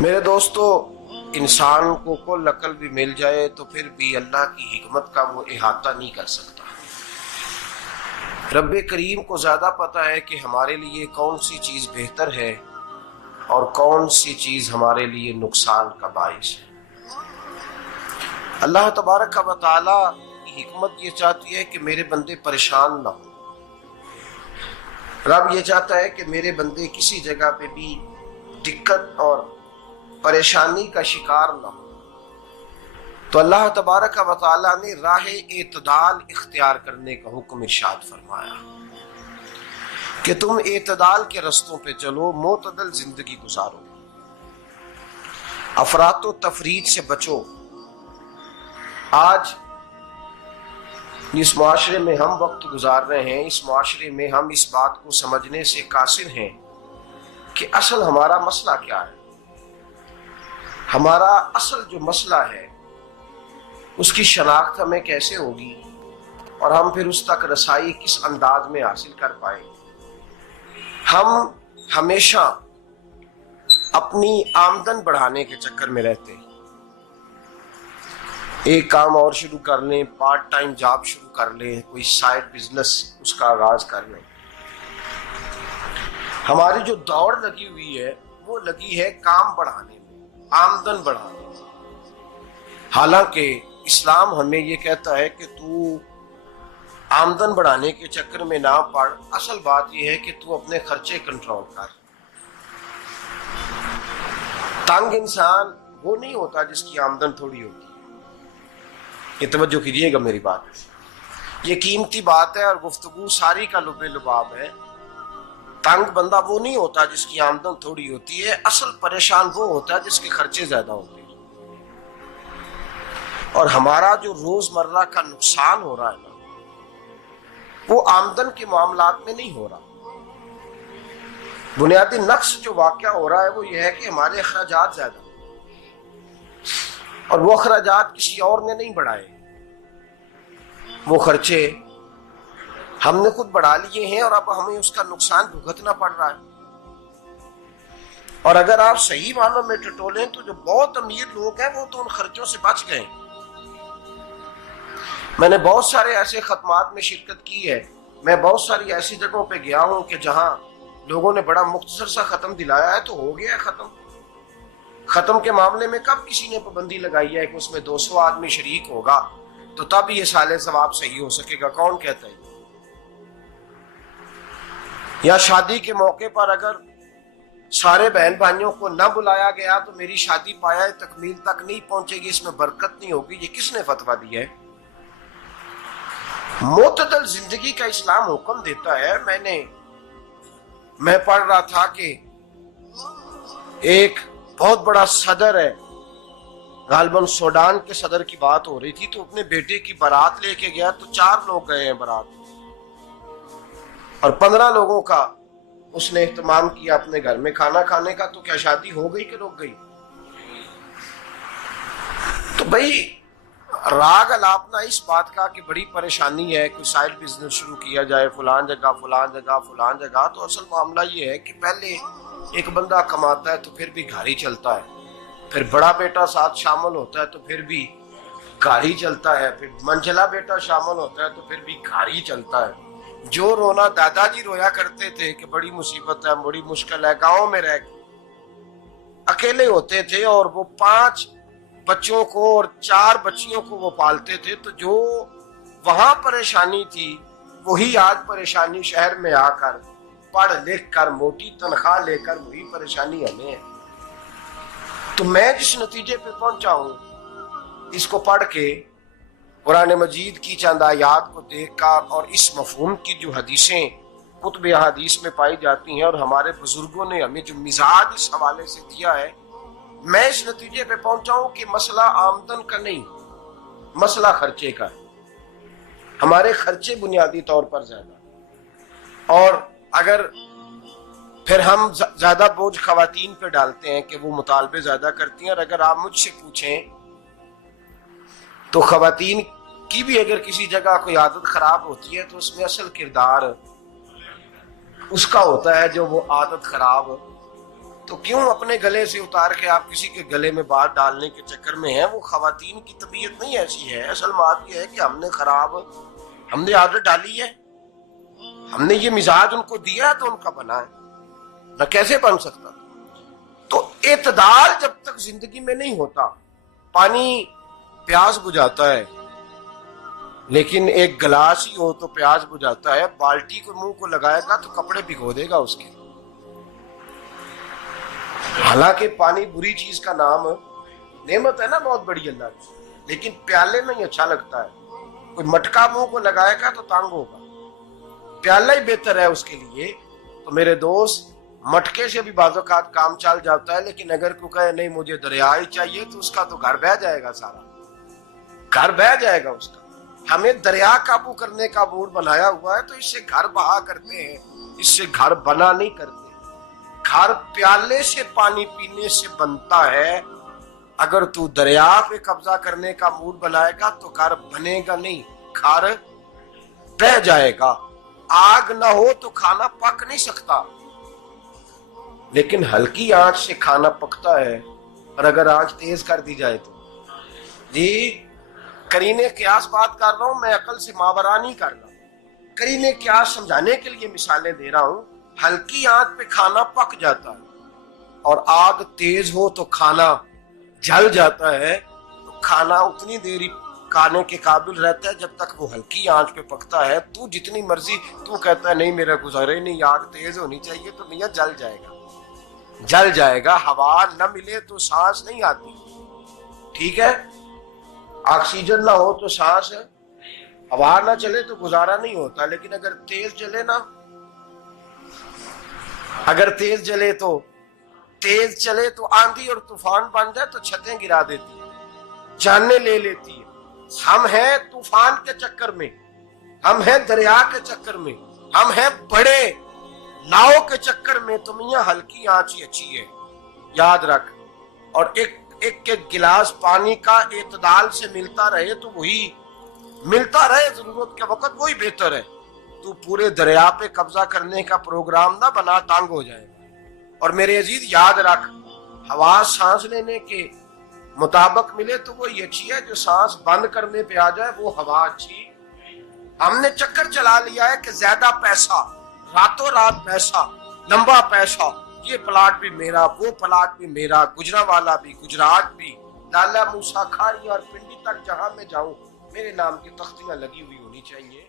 میرے دوستو، انسان کو کل عقل بھی مل جائے تو پھر بھی اللہ کی حکمت کا وہ احاطہ نہیں کر سکتا۔ رب کریم کو زیادہ پتہ ہے کہ ہمارے لیے کون سی چیز بہتر ہے اور کون سی چیز ہمارے لیے نقصان کا باعث ہے۔ اللہ تبارک و تعالی کی حکمت یہ چاہتی ہے کہ میرے بندے پریشان نہ ہوں۔ رب یہ چاہتا ہے کہ میرے بندے کسی جگہ پہ بھی دقت اور پریشانی کا شکار نہ ہو، تو اللہ تبارک و تعالی نے راہ اعتدال اختیار کرنے کا حکم ارشاد فرمایا کہ تم اعتدال کے رستوں پہ چلو، معتدل زندگی گزارو، افراط و تفریط سے بچو۔ آج جس معاشرے میں ہم وقت گزار رہے ہیں، اس معاشرے میں ہم اس بات کو سمجھنے سے قاصر ہیں کہ اصل ہمارا مسئلہ کیا ہے۔ ہمارا اصل جو مسئلہ ہے اس کی شناخت ہمیں کیسے ہوگی اور ہم پھر اس تک رسائی کس انداز میں حاصل کر پائیں۔ ہم ہمیشہ اپنی آمدن بڑھانے کے چکر میں رہتے ہیں، ایک کام اور شروع کر لیں، پارٹ ٹائم جاب شروع کر لیں، کوئی سائیڈ بزنس اس کا آغاز کر لیں۔ ہماری جو دوڑ لگی ہوئی ہے وہ لگی ہے کام بڑھانے میں، آمدن بڑھانے میں، حالانکہ اسلام ہمیں یہ کہتا ہے کہ تو آمدن بڑھانے کے چکر میں نہ پڑ، اصل بات یہ ہے کہ تو اپنے خرچے کنٹرول کر۔ تنگ انسان وہ نہیں ہوتا جس کی آمدن تھوڑی ہوتی ہے، یہ توجہ کیجیے گا میری بات، یہ قیمتی بات ہے اور گفتگو ساری کا لب لباب ہے۔ تنگ بندہ وہ نہیں ہوتا جس کی آمدن تھوڑی ہوتی ہے، اصل پریشان وہ ہوتا ہے جس کے خرچے زیادہ ہوتے ہیں۔ اور ہمارا جو روزمرہ کا نقصان ہو رہا ہے نا، وہ آمدن کے معاملات میں نہیں ہو رہا۔ بنیادی نقص جو واقعہ ہو رہا ہے وہ یہ ہے کہ ہمارے اخراجات زیادہ ہیں، اور وہ اخراجات کسی اور نے نہیں بڑھائے، وہ خرچے ہم نے خود بڑھا لیے ہیں اور اب ہمیں اس کا نقصان بھگتنا پڑ رہا ہے۔ اور اگر آپ صحیح معنوں میں ٹٹولیں تو جو بہت امیر لوگ ہیں وہ تو ان خرچوں سے بچ گئے۔ میں نے بہت سارے ایسے ختمات میں شرکت کی ہے، میں بہت ساری ایسی جگہوں پہ گیا ہوں کہ جہاں لوگوں نے بڑا مختصر سا ختم دلایا ہے تو ہو گیا ہے ختم۔ ختم کے معاملے میں کب کسی نے پابندی لگائی ہے کہ اس میں 200 آدمی شریک ہوگا تو تب یہ سال ثواب صحیح ہو سکے گا؟ کون کہتا ہے؟ یا شادی کے موقع پر اگر سارے بہن بھائیوں کو نہ بلایا گیا تو میری شادی پایہ تکمیل تک نہیں پہنچے گی، اس میں برکت نہیں ہوگی، یہ کس نے فتویٰ دیا ہے؟ معتدل زندگی کا اسلام حکم دیتا ہے۔ میں پڑھ رہا تھا کہ ایک بہت بڑا صدر ہے، غالباً سوڈان کے صدر کی بات ہو رہی تھی، تو اپنے بیٹے کی بارات لے کے گیا تو 4 لوگ گئے ہیں بارات، اور 15 لوگوں کا اس نے اہتمام کیا اپنے گھر میں کھانا کھانے کا۔ تو کیا شادی ہو گئی کہ رک گئی؟ تو بھائی راگ الاپنا اس بات کا کہ بڑی پریشانی ہے، کوئی سائیڈ بزنس شروع کیا جائے فلان جگہ فلان جگہ فلان جگہ، تو اصل معاملہ یہ ہے کہ پہلے ایک بندہ کماتا ہے تو پھر بھی گھر ہی چلتا ہے، پھر بڑا بیٹا ساتھ شامل ہوتا ہے تو پھر بھی گھر ہی چلتا ہے، پھر منجلا بیٹا شامل ہوتا ہے تو پھر بھی گھر ہی چلتا ہے۔ جو رونا دادا جی رویا کرتے تھے کہ بڑی مصیبت ہے، بڑی مشکل ہے، گاؤں میں رہ اکیلے ہوتے تھے اور وہ 5 بچوں کو اور 4 بچیوں کو وہ پالتے تھے، تو جو وہاں پریشانی تھی وہی آج پریشانی شہر میں آ کر پڑھ لکھ کر موٹی تنخواہ لے کر وہی پریشانی ہمیں ہے۔ تو میں جس نتیجے پہ پہنچا ہوں اس کو پڑھ کے، قرآن مجید کی چند آیات کو دیکھ کر اور اس مفہوم کی جو حدیثیں کتب احادیث میں پائی جاتی ہیں اور ہمارے بزرگوں نے ہمیں جو مزاج اس حوالے سے دیا ہے، میں اس نتیجے پہ پہنچا ہوں کہ مسئلہ آمدن کا نہیں، مسئلہ خرچے کا ہے۔ ہمارے خرچے بنیادی طور پر زیادہ، اور اگر پھر ہم زیادہ بوجھ خواتین پہ ڈالتے ہیں کہ وہ مطالبے زیادہ کرتی ہیں، اور اگر آپ مجھ سے پوچھیں تو خواتین کی بھی اگر کسی جگہ کوئی عادت خراب ہوتی ہے تو اس میں اصل کردار اس کا ہوتا ہے جو وہ عادت خراب تو کیوں اپنے گلے سے اتار کے آپ کسی کے گلے میں بات ڈالنے کے چکر میں ہیں؟ وہ خواتین کی طبیعت نہیں ایسی ہے. اصل بات یہ ہے کہ ہم نے عادت ڈالی ہے، ہم نے یہ مزاج ان کو دیا تو ان کا بنا ہے، نہ کیسے بن سکتا. تو اعتدال جب تک زندگی میں نہیں ہوتا، پانی پیاس بجھاتا ہے لیکن ایک گلاس ہی ہو تو پیاس بجھاتا ہے، بالٹی کو منہ کو لگائے گا تو کپڑے بھگو دے گا اس کے. حالانکہ پانی بری چیز کا نام نعمت ہے نا بہت بڑی اللہ کی، لیکن پیالے میں ہی اچھا لگتا ہے. کوئی مٹکا منہ کو لگائے گا تو تانگ ہوگا، پیالہ ہی بہتر ہے اس کے لیے. تو میرے دوست، مٹکے سے بھی بعض اوقات کام چل جاتا ہے، لیکن اگر کوئی کہے نہیں مجھے دریا ہی چاہیے تو اس کا تو گھر بہ جائے گا، سارا گھر بہ جائے گا اس کا. ہمیں دریا قابو کرنے کا موڈ بنایا ہوا ہے تو اس سے گھر بہا کرتے ہیں، اس سے گھر بنا نہیں کرتے. گھر پیالے سے پانی پینے سے بنتا ہے. اگر تو دریا پہ قبضہ کرنے کا موڈ بنائے گا تو گھر بنے گا نہیں، گھر بہ جائے گا. آگ نہ ہو تو کھانا پک نہیں سکتا، لیکن ہلکی آنچ سے کھانا پکتا ہے. اور اگر آنچ تیز کر دی جائے تو جی قرینے قیاس بات کر رہا ہوں، میں عقل سے ماورا نہیں کر رہا. قرینے قیاس سمجھانے کے لیے مثالیں دے رہا ہوں. ہلکی آنچ پہ کھانا پک جاتا ہے اور آگ تیز ہو تو کھانا جل جاتا ہے. تو کھانا اتنی دیر کھانے کے قابل رہتا ہے جب تک وہ ہلکی آنچ پہ پکتا ہے. تو جتنی مرضی تو کہتا ہے نہیں میرا گزارے نہیں، آگ تیز ہونی چاہیے، تو میاں جل جائے گا، جل جائے گا. ہوا نہ ملے تو سانس نہیں آتی، ٹھیک ہے؟ آکسیجن نہ ہو تو سانس، ہوا نہ چلے تو گزارا نہیں ہوتا. لیکن اگر تیز چلے نا، اگر تیز چلے تو آندھی اور طوفان بن جائے تو چھتیں گرا دیتی ہے، جانیں لے لیتی ہے. ہم ہیں طوفان کے چکر میں، ہم ہیں دریا کے چکر میں، ہم ہیں بڑے ناؤ کے چکر میں. تو میاں ہلکی آنچ ہی اچھی ہے، یاد رکھ. اور ایک گلاس پانی کا اعتدال سے ملتا رہے تو وہی ملتا رہے، ضرورت کے وقت وہی بہتر ہے. تو پورے دریا پہ قبضہ کرنے کا پروگرام نہ بنا، تانگ ہو جائے گا. اور میرے عزیز یاد رکھ، ہوا سانس لینے کے مطابق ملے تو وہی اچھی ہے، جو سانس بند کرنے پہ آ جائے وہ ہوا اچھی. ہم نے چکر چلا لیا ہے کہ زیادہ پیسہ، راتوں رات پیسہ، لمبا پیسہ، یہ پلاٹ بھی میرا، وہ پلاٹ بھی میرا، گجرانوالا بھی، گجرات بھی، لالا موسیٰ کھاری اور پنڈی تک جہاں میں جاؤں میرے نام کی تختیاں لگی ہوئی ہونی چاہیے.